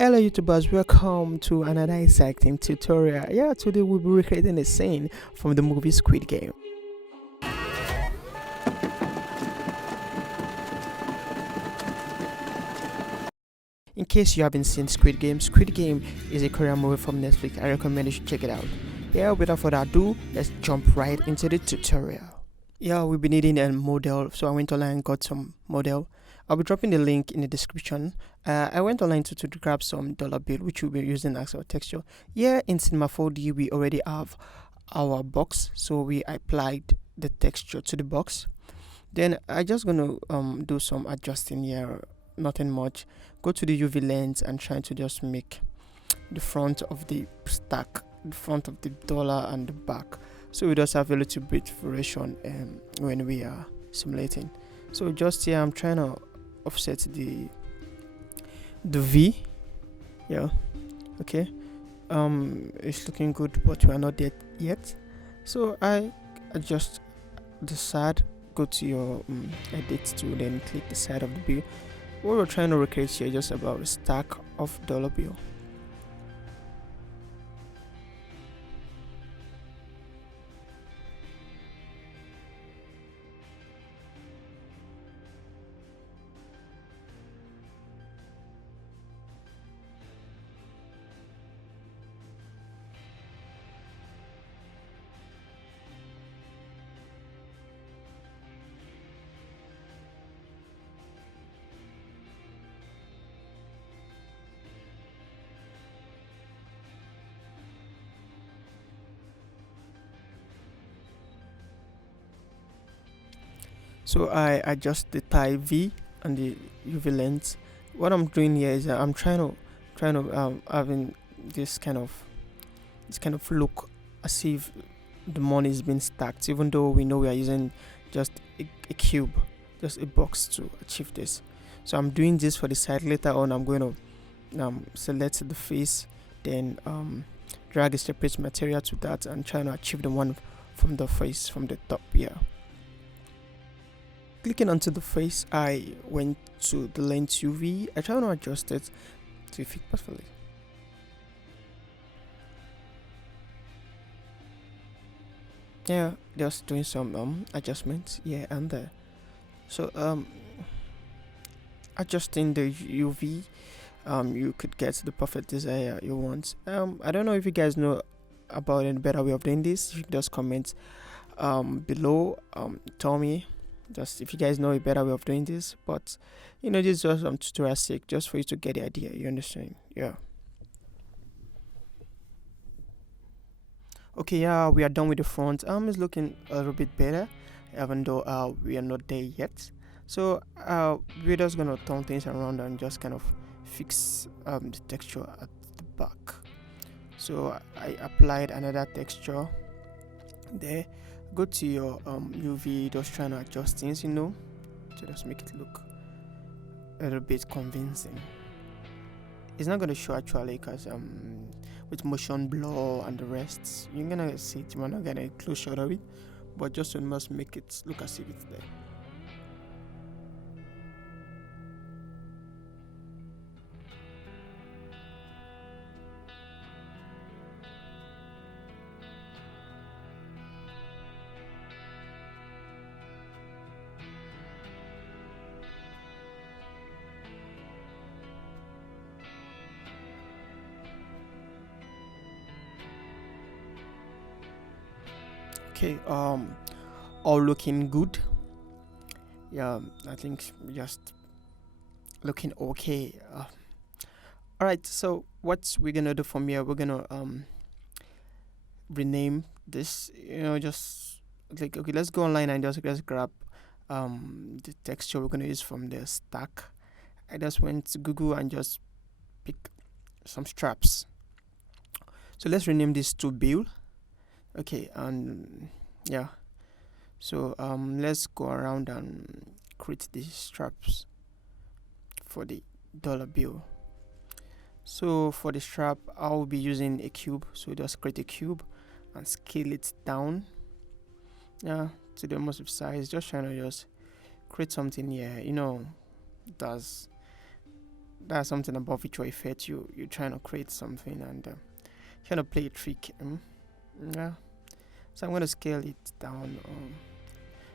Hello YouTubers, welcome to another exciting tutorial. Yeah, today we'll be recreating a scene from the movie Squid Game. In case you haven't seen Squid Game is a Korean movie from Netflix. I recommend you should check it out. Yeah, without further ado, let's jump right into the tutorial. Yeah, we'll be needing a model, so I went online and got some model. I'll be dropping the link in the description. I went online to grab some dollar bill, which we'll be using as our texture. Yeah, in Cinema 4D, we already have our box, so we applied the texture to the box. Then I just gonna do some adjusting here, nothing much. Go to the UV lens and try to just make the front of the stack, the front of the dollar and the back, so we just have a little bit variation when we are simulating. So just here I'm trying to offset the V. Yeah, okay. It's looking good, but we are not there yet. So I adjust the side, go to your edit tool, then click the side of the bill. What we're trying to recreate here is just about a stack of dollar bill. So I adjust the tie V and the UV lens. What I'm doing here is I'm trying to having this kind of look as if the money is being stacked, even though we know we are using just a cube, just a box to achieve this. So I'm doing this for the side. Later on, I'm going to select the face, then drag a separate material to that and trying to achieve the one from the face from the top here. Clicking onto the face, I went to the lens UV. I try to adjust it to fit perfectly. Yeah, just doing some adjustments here and there. So adjusting the UV, you could get the perfect desire you want. I don't know if you guys know about a better way of doing this. You can just comment below. Tell me just if you guys know a better way of doing this. But this is just tutorial sake, just for you to get the idea. You understand? Yeah. Okay, yeah, we are done with the front. It's looking a little bit better, even though we are not there yet. So we're just gonna turn things around and just kind of fix the texture at the back. So I applied another texture there. Go to your UV, just trying to adjust things, to just make it look a little bit convincing. It's not gonna show actually, because with motion blur and the rest, you're gonna see it. You're not gonna get a close shot of it, but just to must make it look as if it's there. Okay, all looking good. Yeah, I think just looking okay. All right, so what we're gonna do from here, we're gonna rename this. Just like, okay, let's go online and just grab the texture we're gonna use from the stack. I just went to Google and just pick some straps. So let's rename this to bill. Okay, and yeah, so let's go around and create these straps for the dollar bill. So for the strap, I'll be using a cube. So just create a cube and scale it down, to the most of size. Just trying to just create something here, that's that's something about visual effect. You're trying to create something and trying to play a trick. Yeah. So I'm gonna scale it down.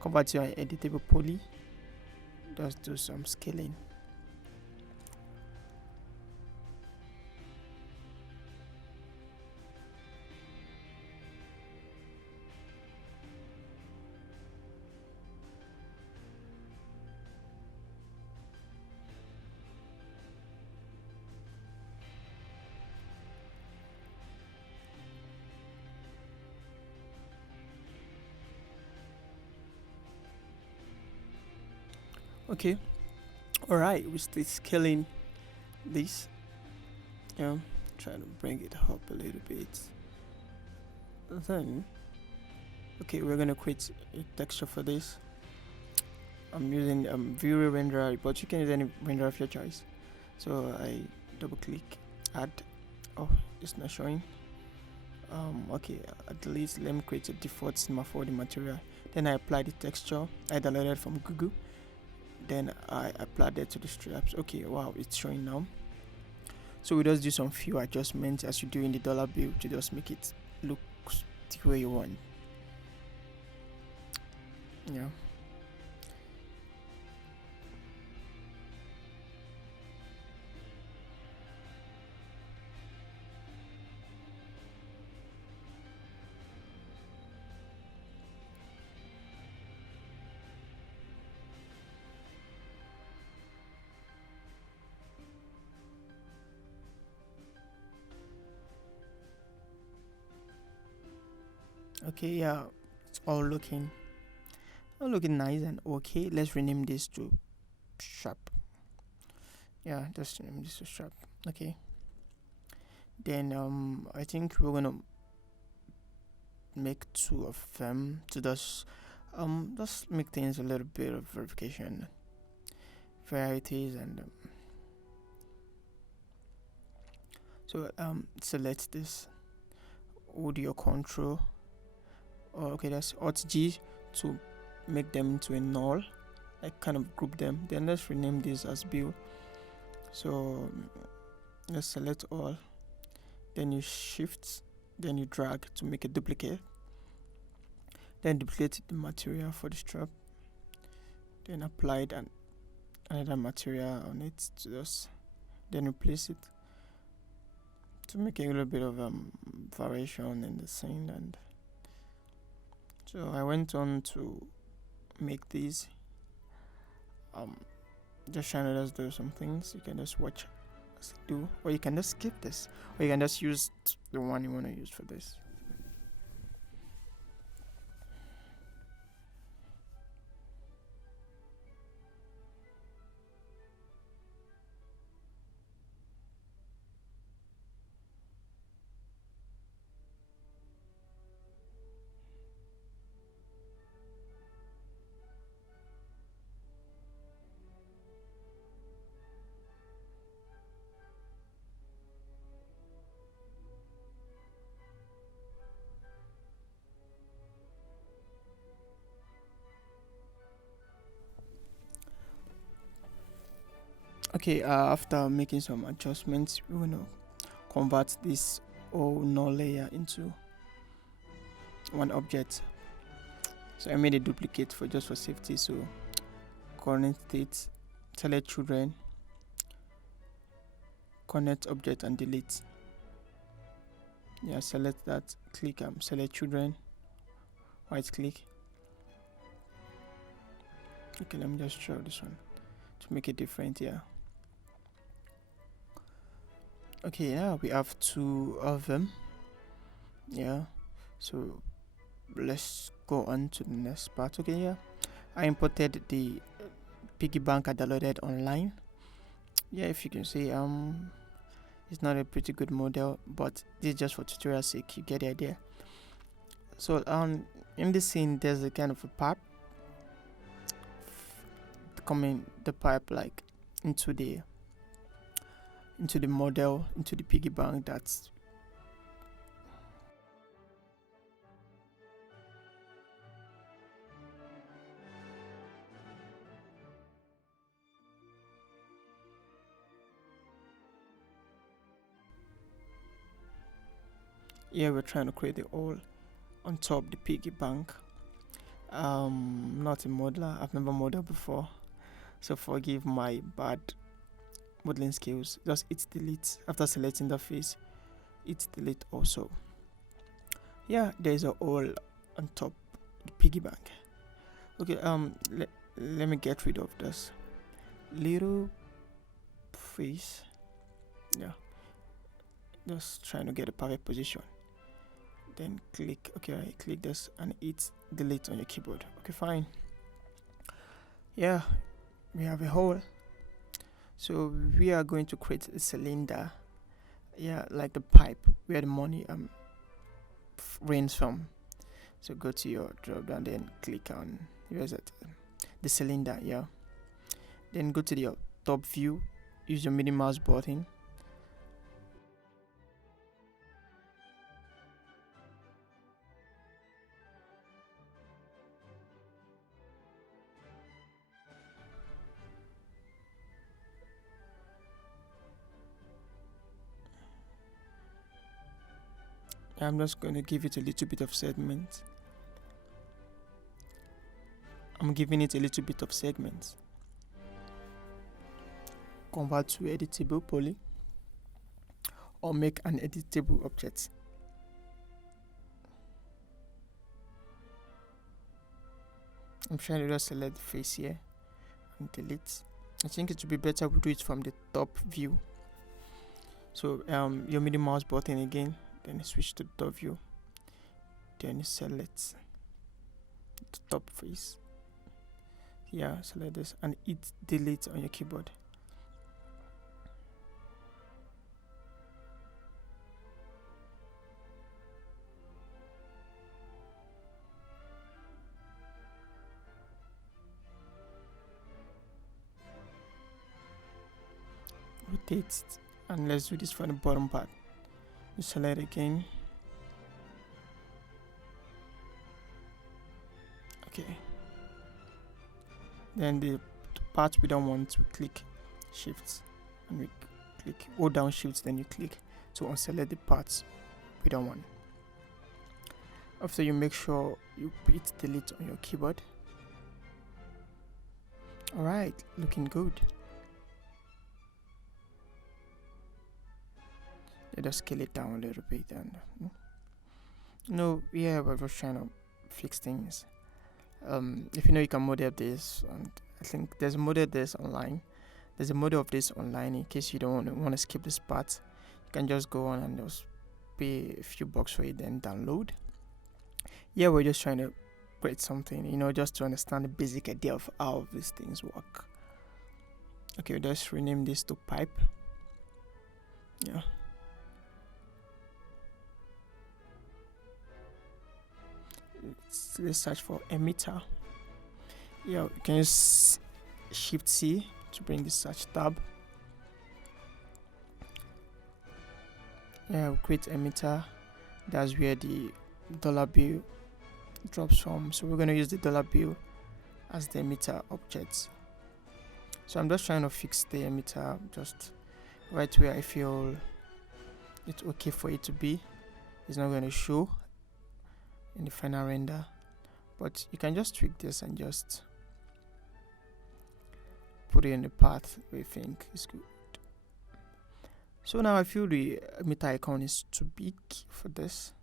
Convert to an editable poly. Just do some scaling. Okay. All right. We still scaling this. Yeah. Trying to bring it up a little bit. Then, okay, we're gonna create a texture for this. I'm using View renderer, but you can use any renderer of your choice. So I double click, add. Oh, it's not showing. Okay, at least let me create a default cinema 4D material. Then I apply the texture I downloaded from Google. Then I applied it to the straps. Okay, wow, it's showing now. So we just do some few adjustments as you do in the dollar bill to just make it look the way you want. Yeah. Okay, yeah, it's all looking nice and okay. Let's rename this to sharp. Yeah, just rename this to sharp. Okay. Then I think we're gonna make two of them to just make things a little bit of verification, varieties, and so select this audio control. Oh, okay, that's Alt G to make them into a null. I kind of group them. Then let's rename this as bill. So let's select all. Then you shift, then you drag to make a duplicate. Then duplicate the material for the strap. Then apply another material on it to just then replace it to make a little bit of variation in the scene. And so I went on to make these just trying to just do some things. You can just watch us do, or you can just skip this, or you can just use the one you want to use for this. Okay, after making some adjustments, we're gonna convert this whole null layer into one object. So I made a duplicate for just for safety. So current state, select children, connect object and delete. Yeah, select that, click select children, right click. Okay, let me just show this one to make it different here. Okay, now we have two of them. Yeah, so let's go on to the next part. Okay, yeah, I imported the piggy bank I downloaded online. Yeah, if you can see, it's not a pretty good model, but this is just for tutorial sake. You get the idea. So in this scene, there's a kind of a pipe coming, the pipe like into the model, into the piggy bank. That's Here we're trying to create the hole on top the piggy bank. Not a modeler, I've never modeled before, so forgive my bad modeling skills. Just hit delete after selecting the face. Hit delete also. Yeah, there's a hole on top the piggy bank. Okay, let me get rid of this little face. Yeah, just trying to get a perfect position. Then click, okay, I click this and hit delete on your keyboard. Okay, fine. Yeah, we have a hole. So we are going to create a cylinder. Yeah, like the pipe where the money rains from. So go to your drop down, then click on, where's that? The cylinder, yeah. Then go to the top view, use your mini mouse button. I'm just going to give it a little bit of segment. I'm giving it a little bit of segments. Convert to editable poly or make an editable object. I'm trying to just select the face here and delete. I think it would be better we do it from the top view. So your mini mouse button again, then switch to the top view, then select the top face. Yeah, select this and hit delete on your keyboard. Rotate it, and let's do this for the bottom part. You select again. Okay. Then the part we don't want, we click shift and we click, hold down shift, then you click to unselect the parts we don't want. After you make sure you hit delete on your keyboard. Alright, looking good. Let us scale it down a little bit and no, yeah, we're just trying to fix things. If you know, you can model this, and I think there's a model of this online. There's a model of this online in case you don't want to skip this part. You can just go on and just pay a few bucks for it, then download. Yeah, we're just trying to create something, you know, just to understand the basic idea of how these things work. Okay, let's rename this to pipe. Yeah. Let's search for emitter. Yeah, you can use Shift C to bring the search tab. Yeah, we'll create emitter. That's where the dollar bill drops from. So we're going to use the dollar bill as the emitter object. So I'm just trying to fix the emitter just right where I feel it's okay for it to be. It's not going to show in the final render, but you can just tweak this and just put it in the path we think is good. So now I feel the emitter icon is too big for this,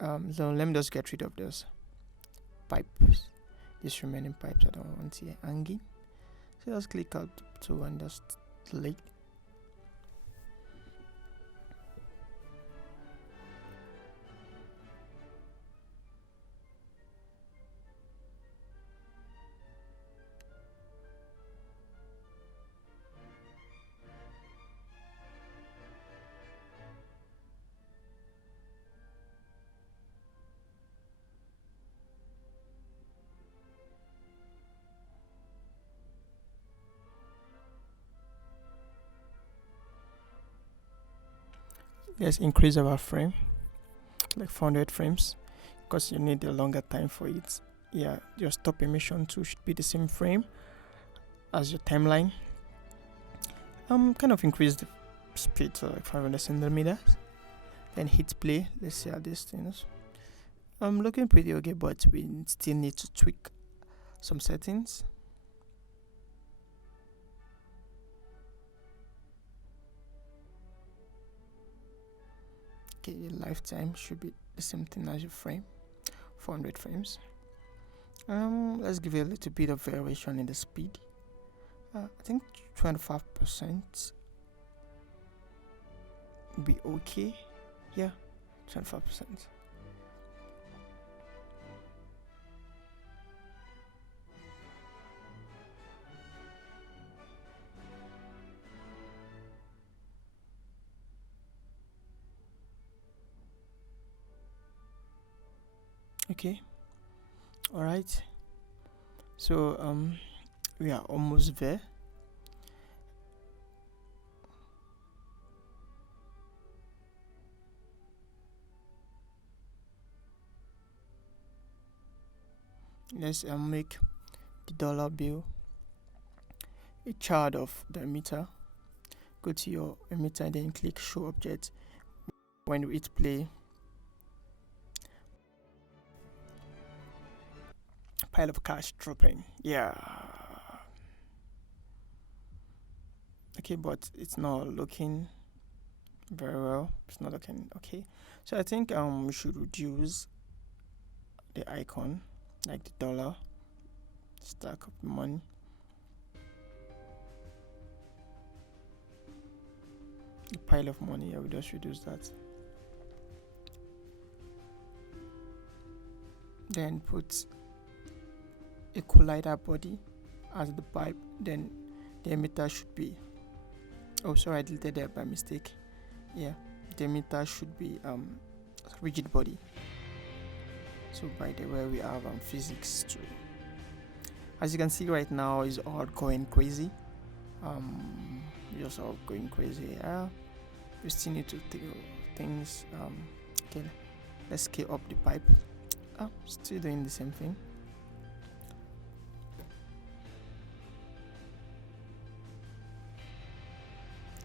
so let me just get rid of those pipes, these remaining pipes. I don't want here hanging, so just click out to and just delete. Let's increase our frame, like 400 frames, because you need a longer time for it. Yeah, your stop emission too should be the same frame as your timeline. Kind of increase the speed to like 500 centimeters. then hit play. Let's see how this things. I'm looking pretty okay, but we still need to tweak some settings. Okay, your lifetime should be the same thing as your frame, 400 frames. Let's give it a little bit of variation in the speed. I think 25% be okay. Yeah, 25%. Okay, all right. So we are almost there. Let's make the dollar bill a child of the emitter. Go to your emitter and then click show object. When you hit play, pile of cash dropping. Yeah. Okay, but it's not looking very well. It's not looking okay. So I think we should reduce the icon, like the dollar, stack of money. The pile of money, yeah, we just reduce that. Then put a collider body as the pipe. Then the emitter should be, oh sorry, I deleted that by mistake. Yeah, the emitter should be rigid body. So by the way, we have Physx too. As you can see right now, is all going crazy. Just all going crazy. We still need to do things. Okay, let's scale up the pipe. Still doing the same thing.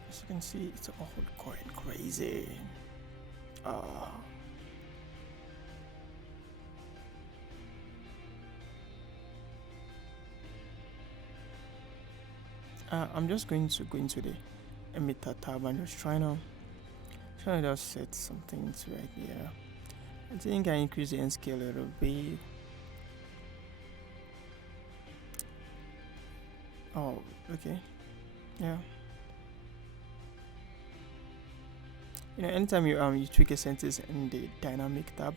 As you can see, it's all going crazy. I'm just going to go into the emitter tab and just trying to just set something to it here. I think I increase the end scale a little bit. Oh, okay. Yeah. Anytime you tweak a sentence in the dynamic tab,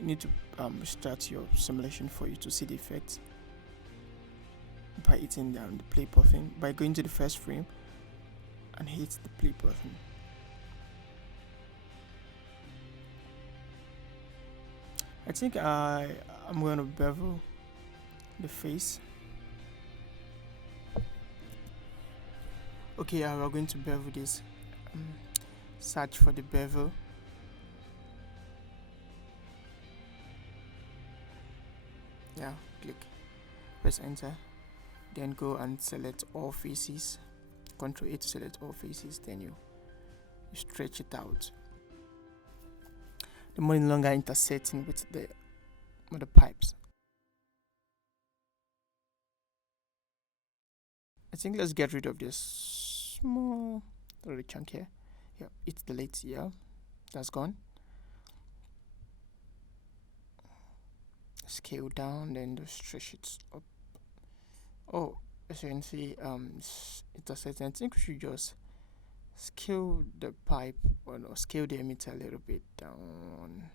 you need to start your simulation for you to see the effects by hitting down the play button, by going to the first frame and hit the play button. I think I'm going to bevel the face. Okay, we're going to bevel this. Search for the bevel. Yeah, click, press enter, then go and select all faces. Ctrl A to select all faces, then you stretch it out. The money no longer intersecting with the pipes. I think let's get rid of this small little chunk here. Yeah, it's delete. Yeah, that's gone. Scale down, then just stretch it up. Oh, as you can see, intersecting. I think we should just scale the pipe, or no, scale the emitter a little bit down.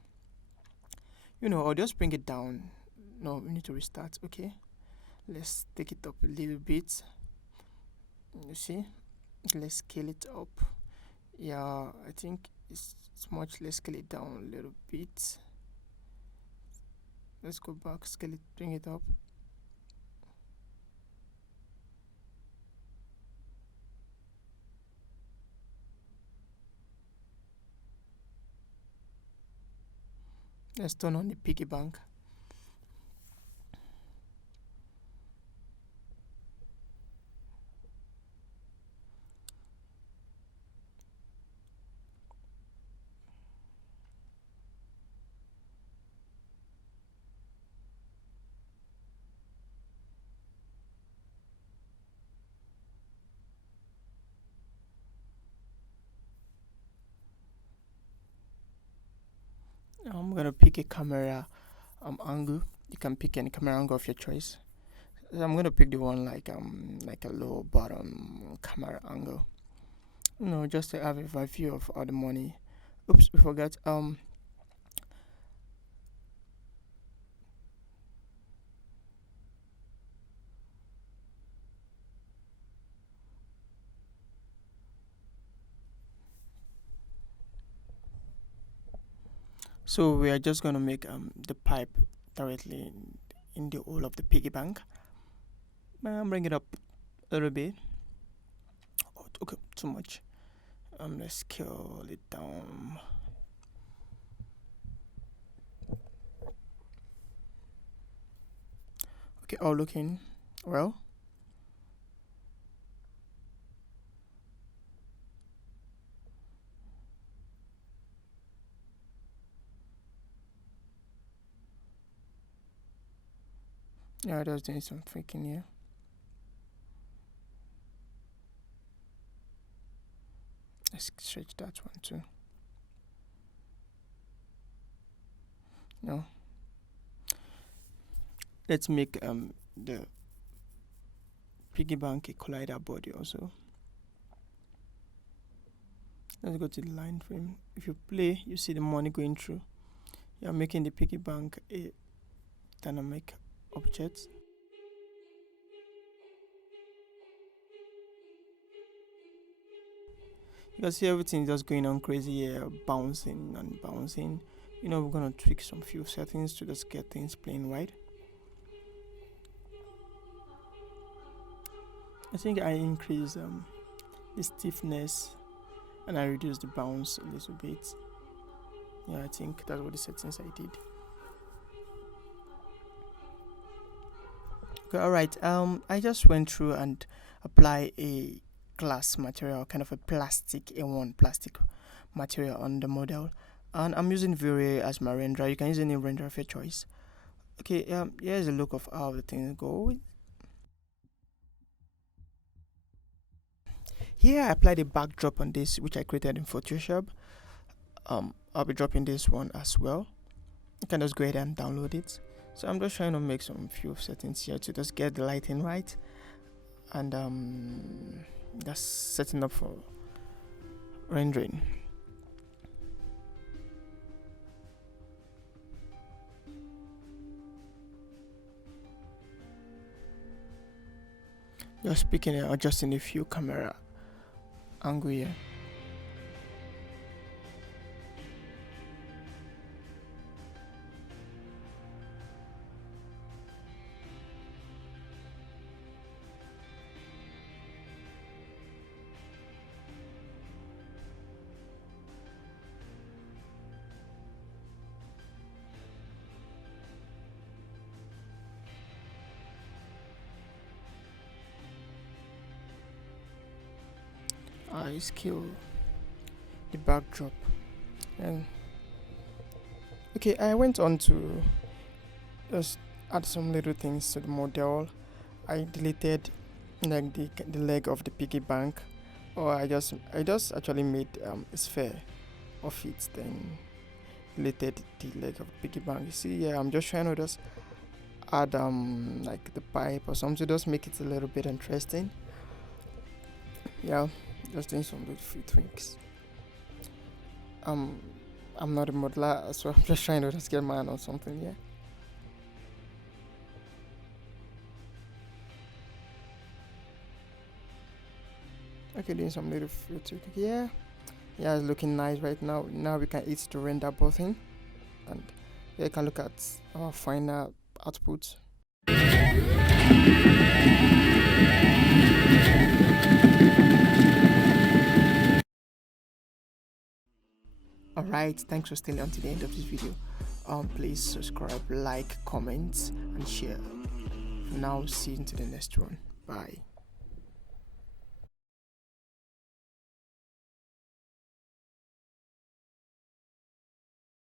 Or just bring it down. No, we need to restart. Okay, let's take it up a little bit. You see, let's scale it up. Yeah, I think it's much. Let's scale it down a little bit. Let's go back, scale it, bring it up. Let's turn on the piggy bank. I'm gonna pick a camera angle. You can pick any camera angle of your choice. So I'm gonna pick the one like a low bottom camera angle. Just to have a view of all the money. Oops, we forgot. So we are just gonna make the pipe directly in the hole of the piggy bank. Bring it up a little bit. Oh, okay, too much. Let's scale it down. Okay, all looking well. Yeah, I was doing some freaking here. Let's stretch that one too. No. Let's make the piggy bank a collider body also. Let's go to the line frame. If you play, you see the money going through. You're making the piggy bank a dynamic object. You can see everything just going on crazy here, bouncing and bouncing. We're gonna tweak some few settings to just get things playing right. I think I increase the stiffness and I reduce the bounce a little bit. Yeah, I think that's what the settings I did. Okay, alright. I just went through and apply a glass material, kind of a plastic A1 plastic material on the model, and I'm using V-Ray as my renderer. You can use any renderer of your choice. Okay, here's a look of how the things go. Here I applied a backdrop on this, which I created in Photoshop. I'll be dropping this one as well. You can just go ahead and download it. So I'm just trying to make some few settings here to just get the lighting right, and just setting up for rendering. Just picking and adjusting a few camera angle here. I scale the backdrop, and okay, I went on to just add some little things to the model. I deleted like the leg of the piggy bank, or I just actually made a sphere of it, then deleted the leg of the piggy bank. You see, yeah, I'm just trying to just add like the pipe or something to just make it a little bit interesting. Yeah, just doing some little few tweaks. I'm not a modeler, so I'm just trying to just get mine on something. Yeah. Okay, doing some little few tweaks. Yeah, it's looking nice right now. Now we can hit the render button, and yeah, you can look at our final output. Alright, thanks for staying until the end of this video. Please subscribe, like, comment, and share. For now, see you into the next one. Bye.